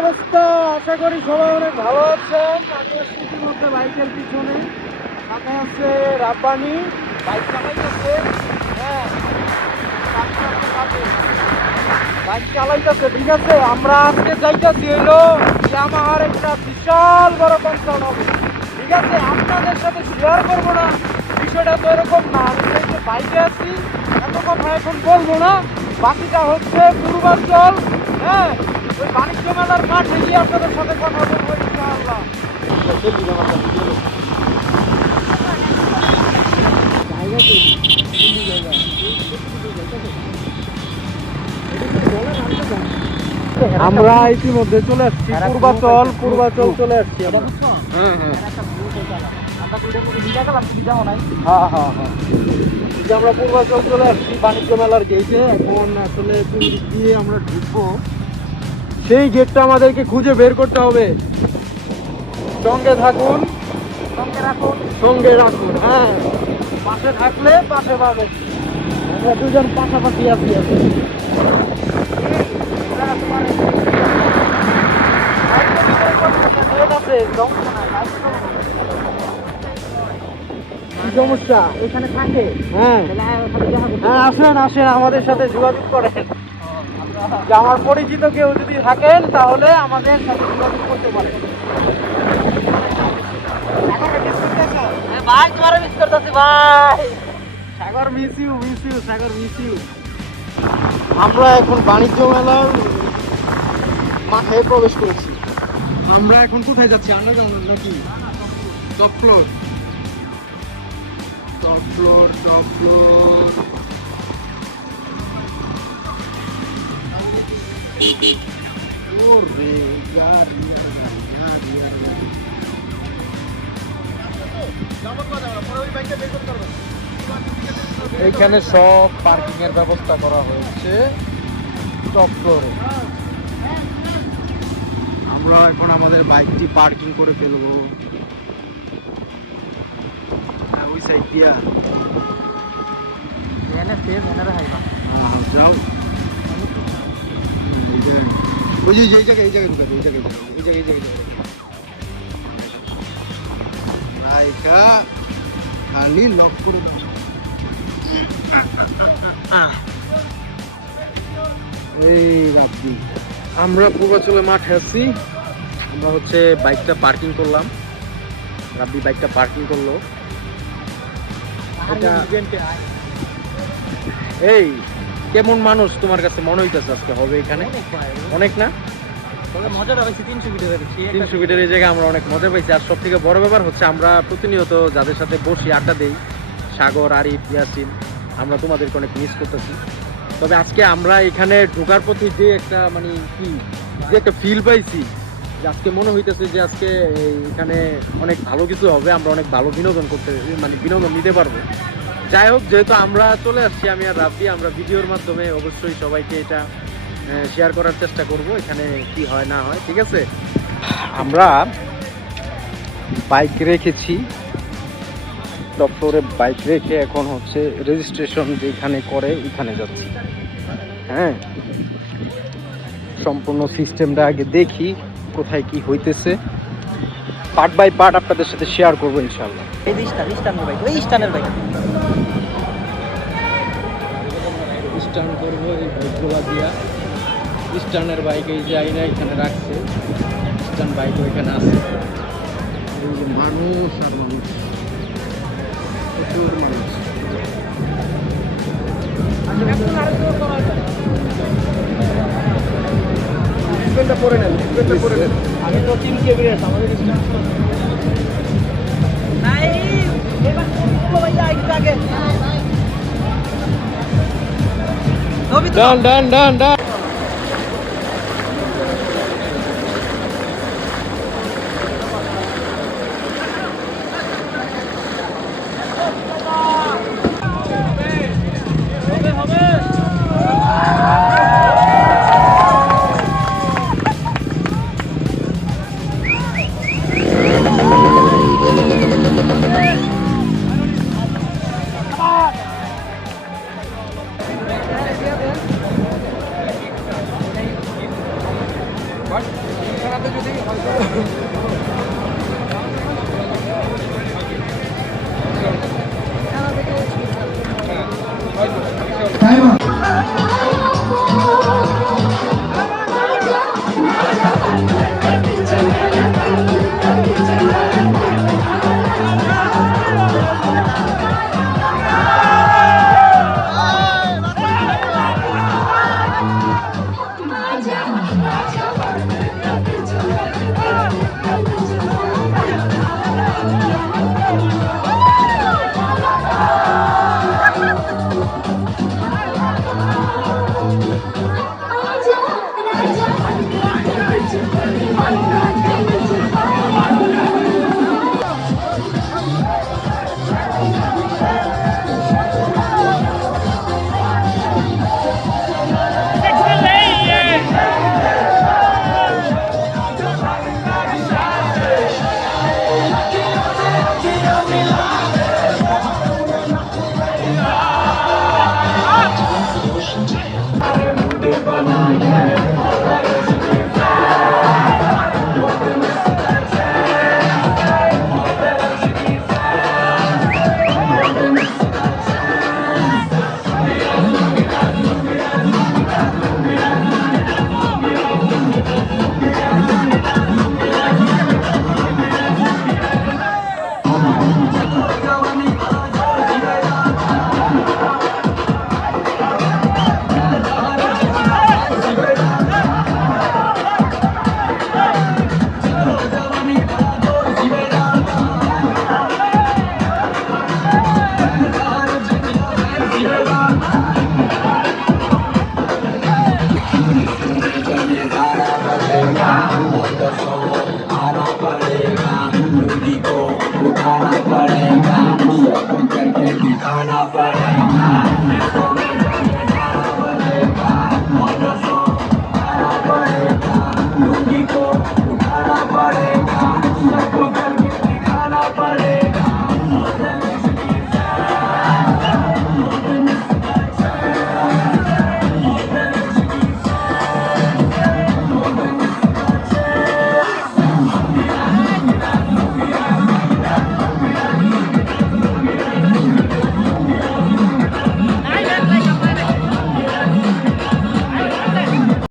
অবস্থা? আশা করি সবাই অনেক ভালো আছেন। আমি ইতিমধ্যে বাইকের পিছনে সাথে আছে রাব্বানি বাইক চালাইতেছে। হ্যাঁ, বাইক চালাইতেছে, ঠিক আছে। আমরা আজকে যাইতেছি হইলো ইয়ামাহার একটা বিশাল বড় কনসার্ট হবে, ঠিক আছে। আপনাদের সাথে শেয়ার করবো না, বিষয়টা তো এরকম না। আমি যেহেতু বাইকে আছি, এত কথা এখন বলবো না। বাকিটা হচ্ছে পূর্বাঞ্চল, হ্যাঁ, ওই বাণিজ্য মেলার মাঠে গিয়ে আপনাদের সাথে কথা বলবো ইনশাআল্লাহ। আমরা ইতিমধ্যে চলে আসছি পূর্বাচল চলে আসছি। হ্যাঁ হ্যাঁ, আমরা পূর্বাচল চলে আসছি বাণিজ্য মেলার গেটে। এখন আসলে কোন দিক দিয়ে আমরা ঢুকবো সেই গেটটা আমাদেরকে খুঁজে বের করতে হবে। সঙ্গে থাকুন, সঙ্গে রাখুন। হ্যাঁ, পাশে থাকলে পাশে পাবে। আমরা দুজন পাশাপাশি আছি। কি সমস্যা এখানে থাকে? হ্যাঁ হ্যাঁ, আসেন আসেন, আমাদের সাথে যোগাযোগ করেন। যে আমার পরিচিত কেউ যদি থাকেন তাহলে আমাদের সাথে যোগাযোগ করতে পারেন। ভাই তোমার মিস করতেছি ভাই। Sagar miss you, Sagar miss you. আমরা এখন বাণিজ্য মেলার মাঠে প্রবেশ করেছি। আমরা এখন কোথায় যাচ্ছি? আন্ডারগ্রাউন্ড নাকি টপ ফ্লোর? Top floor. ওরে গাড়ি। এইখানে সব পার্কিং এর ব্যবস্থা করা হয়েছে টপ ফ্লোরে। আমরা এখন আমাদের বাইকটি পার্কিং করে ফেলবো ওই সাইড দিয়া। যাও এই জায়গায় বাইকা খালি লক করে দাও। এই রাব্বি, আমরা পূর্বাচলে মাঠে আছি। আমরা হচ্ছে বাইকটা পার্কিং করলাম, রাব্বি বাইকটা পার্কিং করলো। এই কেমন মানুষ তোমার কাছে মনে হইতেছে আজকে হবে এখানে? অনেক না, মজা পাইছি। 300 ফিটের এই জায়গায় আমরা অনেক মজা পাইছি। আর সব থেকে বড় ব্যাপার হচ্ছে আমরা প্রতিনিয়ত যাদের সাথে বসি আড্ডা দেই, সাগর, আরিফ, ইয়াসিন, আমরা তোমাদেরকে অনেক মিস করতেছি। তবে আজকে আমরা এখানে ঢোকার পথে যে একটা মানে কি যে একটা ফিল পাইছি, যে আজকে মনে হইতেছে যে আজকে এখানে অনেক ভালো কিছু হবে, আমরা অনেক ভালো বিনোদন নিতে পারবো। যাই হোক, যেহেতু আমরা চলে আসছি, আমি আর রাব্বি, আমরা ভিডিওর মাধ্যমে অবশ্যই সবাইকে এটা শেয়ার করার চেষ্টা করব এখানে কি হয় না হয়, ঠিক আছে। আমরা বাইক রেখেছি টপ ফ্লোরে, বাইক রেখে এখন হচ্ছে রেজিস্ট্রেশন যেখানে করে ওইখানে যাচ্ছি। হ্যাঁ, সম্পূর্ণ সিস্টেমটা আগে দেখি কোথায় কি হইতেছে, পার্ট বাই পার্ট আপনাদের সাথে শেয়ার করবো ইনশাআল্লাহ। স্টার্ন করবো এই বাইকগুলা দিয়া। স্টার্নের বাইক এই যে আইনা এখানে রাখছে, স্টার্ন বাইক ওইখানে আছে। মানুষ আর মানুষ, প্রচুর মানুষ। আমি তো চিনকে বেরিয়েছি আমাদের ডান। उठाना पड़ेगा, सब करके दिखाना पड़ेगा, लुंगी को उठाना पड़ेगा।